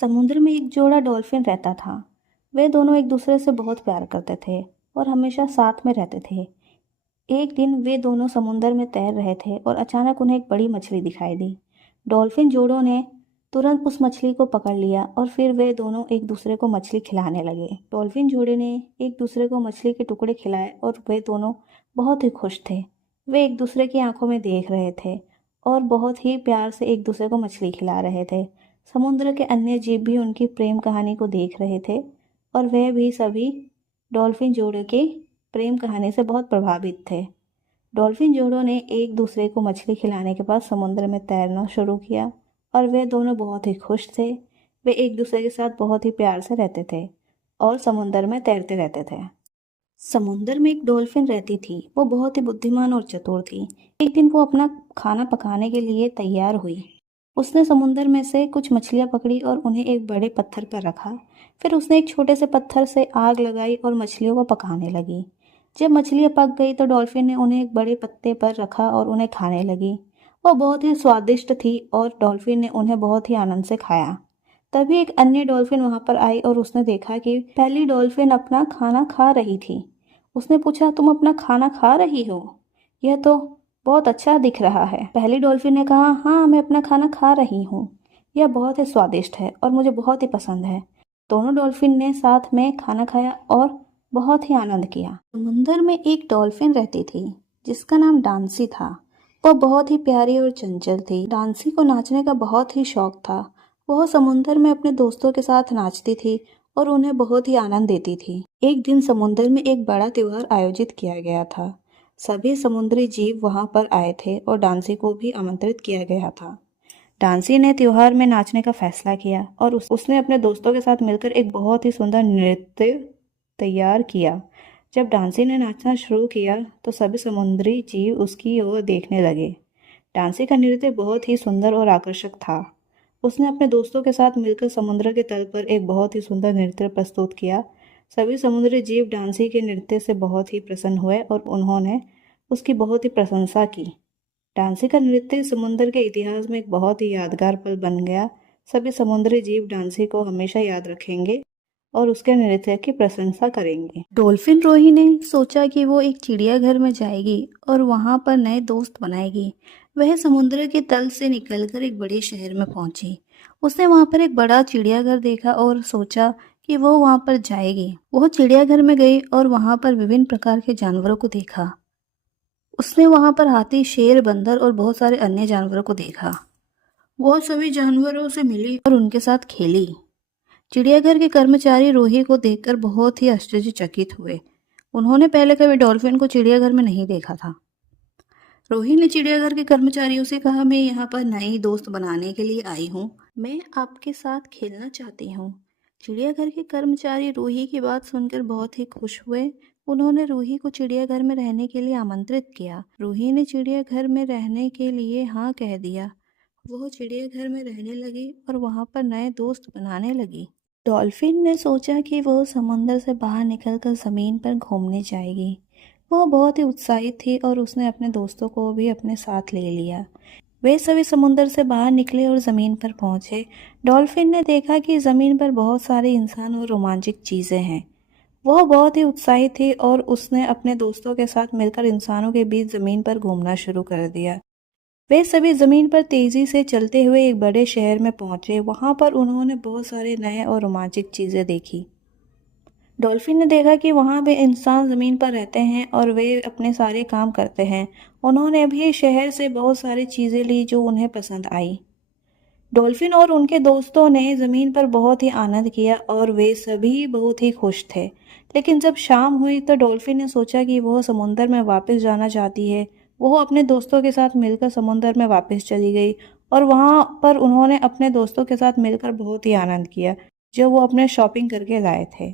समुद्र में एक जोड़ा डॉल्फिन रहता था। वे दोनों एक दूसरे से बहुत प्यार करते थे और हमेशा साथ में रहते थे। एक दिन वे दोनों समुद्र में तैर रहे थे और अचानक उन्हें एक बड़ी मछली दिखाई दी। डॉल्फिन जोड़ों ने तुरंत उस मछली को पकड़ लिया और फिर वे दोनों एक दूसरे को मछली खिलाने लगे। डॉल्फिन जोड़े ने एक दूसरे को मछली के टुकड़े खिलाए और वे दोनों बहुत ही खुश थे। वे एक दूसरे की आंखों में देख रहे थे और बहुत ही प्यार से एक दूसरे को मछली खिला रहे थे। समुद्र के अन्य जीव भी उनकी प्रेम कहानी को देख रहे थे और वह भी सभी डॉल्फिन जोड़े के प्रेम कहानी से बहुत प्रभावित थे। डॉल्फिन जोड़ों ने एक दूसरे को मछली खिलाने के बाद समुद्र में तैरना शुरू किया और वे दोनों बहुत ही खुश थे। वे एक दूसरे के साथ बहुत ही प्यार से रहते थे और समुद्र में तैरते रहते थे। समुद्र में एक डॉल्फिन रहती थी। वो बहुत ही बुद्धिमान और चतुर थी। एक दिन वो अपना खाना पकाने के लिए तैयार हुई। उसने समुद्र में से कुछ मछलियां पकड़ी और उन्हें एक बड़े पत्थर पर रखा। फिर उसने एक छोटे से पत्थर से आग लगाई और मछलियों को पकाने लगी। जब मछलियां पक गई तो डॉल्फिन ने उन्हें एक बड़े पत्ते पर रखा और उन्हें खाने लगी। वो बहुत ही स्वादिष्ट थी और डॉल्फिन ने उन्हें बहुत ही आनंद से खाया। तभी एक अन्य डॉल्फिन वहां पर आई और उसने देखा कि पहली डॉल्फिन अपना खाना खा रही थी। उसने पूछा, तुम अपना खाना खा रही हो? यह तो बहुत अच्छा दिख रहा है। पहली डॉल्फिन ने कहा, हाँ, मैं अपना खाना खा रही हूँ। यह बहुत ही स्वादिष्ट है और मुझे बहुत ही पसंद है। दोनों डॉल्फिन ने साथ में खाना खाया और बहुत ही आनंद किया। समुंदर में एक डॉल्फिन रहती थी जिसका नाम डांसी था। वह बहुत ही प्यारी और चंचल थी। डांसी को नाचने का बहुत ही शौक था। वह समुंदर में अपने दोस्तों के साथ नाचती थी और उन्हें बहुत ही आनंद देती थी। एक दिन समुंदर में एक बड़ा त्योहार आयोजित किया गया था। सभी समुद्री जीव वहां पर आए थे और डांसी को भी आमंत्रित किया गया था। डांसी ने त्योहार में नाचने का फैसला किया और उसने अपने दोस्तों के साथ मिलकर एक बहुत ही सुंदर नृत्य तैयार किया। जब डांसी ने नाचना शुरू किया तो सभी समुद्री जीव उसकी ओर देखने लगे। डांसी का नृत्य बहुत ही सुंदर और आकर्षक था। उसने अपने दोस्तों के साथ मिलकर समुद्र के तल पर एक बहुत ही सुंदर नृत्य प्रस्तुत किया। सभी समुद्री जीव डांसी के नृत्य से बहुत ही प्रसन्न हुए और उन्होंने उसकी बहुत ही प्रशंसा की। डांसी का नृत्य समुद्र के इतिहास में एक बहुत ही यादगार पल बन गया। सभी समुद्री जीव डांसी को हमेशा याद रखेंगे और उसके नृत्य की प्रशंसा करेंगे। डॉल्फिन रोही ने सोचा कि वो एक चिड़ियाघर में जाएगी और वहां पर नए दोस्त बनाएगी। वह समुद्र के तल से निकलकर एक बड़े शहर में पहुंची। उसने वहां पर एक बड़ा चिड़ियाघर देखा और सोचा कि वो वहां पर जाएगी। वो चिड़ियाघर में गई और वहां पर विभिन्न प्रकार के जानवरों को देखा। उसने वहां पर हाथी, शेर, बंदर और बहुत सारे अन्य जानवरों को देखा। वो सभी जानवरों से मिली और उनके साथ खेली। चिड़ियाघर के कर्मचारी रोही को देखकर बहुत ही आश्चर्यचकित हुए। उन्होंने पहले कभी डॉल्फिन को चिड़ियाघर में नहीं देखा था। रोही ने चिड़ियाघर के कर्मचारियों से कहा, मैं यहाँ पर नई दोस्त बनाने के लिए आई हूँ। मैं आपके साथ खेलना चाहती हूँ। चिड़ियाघर के कर्मचारी रोही की बात सुनकर बहुत ही खुश हुए। उन्होंने रूही को चिड़ियाघर में रहने के लिए आमंत्रित किया। रूही ने चिड़ियाघर में रहने के लिए हाँ कह दिया। वो चिड़ियाघर में रहने लगी और वहाँ पर नए दोस्त बनाने लगी। डॉल्फिन ने सोचा कि वो समुंदर से बाहर निकलकर ज़मीन पर घूमने जाएगी। वो बहुत ही उत्साहित थी और उसने अपने दोस्तों को भी अपने साथ ले लिया। वे सभी समुंदर से बाहर निकले और ज़मीन पर पहुंचे। डॉल्फिन ने देखा कि ज़मीन पर बहुत सारे इंसान और रोमांचक चीज़ें हैं। वह बहुत ही उत्साहित थी और उसने अपने दोस्तों के साथ मिलकर इंसानों के बीच ज़मीन पर घूमना शुरू कर दिया। वे सभी ज़मीन पर तेज़ी से चलते हुए एक बड़े शहर में पहुंचे। वहां पर उन्होंने बहुत सारे नए और रोमांचक चीज़ें देखी। डॉल्फिन ने देखा कि वहां वे इंसान ज़मीन पर रहते हैं और वे अपने सारे काम करते हैं। उन्होंने भी शहर से बहुत सारी चीज़ें ली जो उन्हें पसंद आई। डॉल्फिन और उनके दोस्तों ने ज़मीन पर बहुत ही आनंद किया और वे सभी बहुत ही खुश थे। लेकिन जब शाम हुई तो डॉल्फिन ने सोचा कि वह समुंदर में वापस जाना चाहती है। वह अपने दोस्तों के साथ मिलकर समुंदर में वापस चली गई और वहां पर उन्होंने अपने दोस्तों के साथ मिलकर बहुत ही आनंद किया जो वो अपने शॉपिंग करके लाए थे।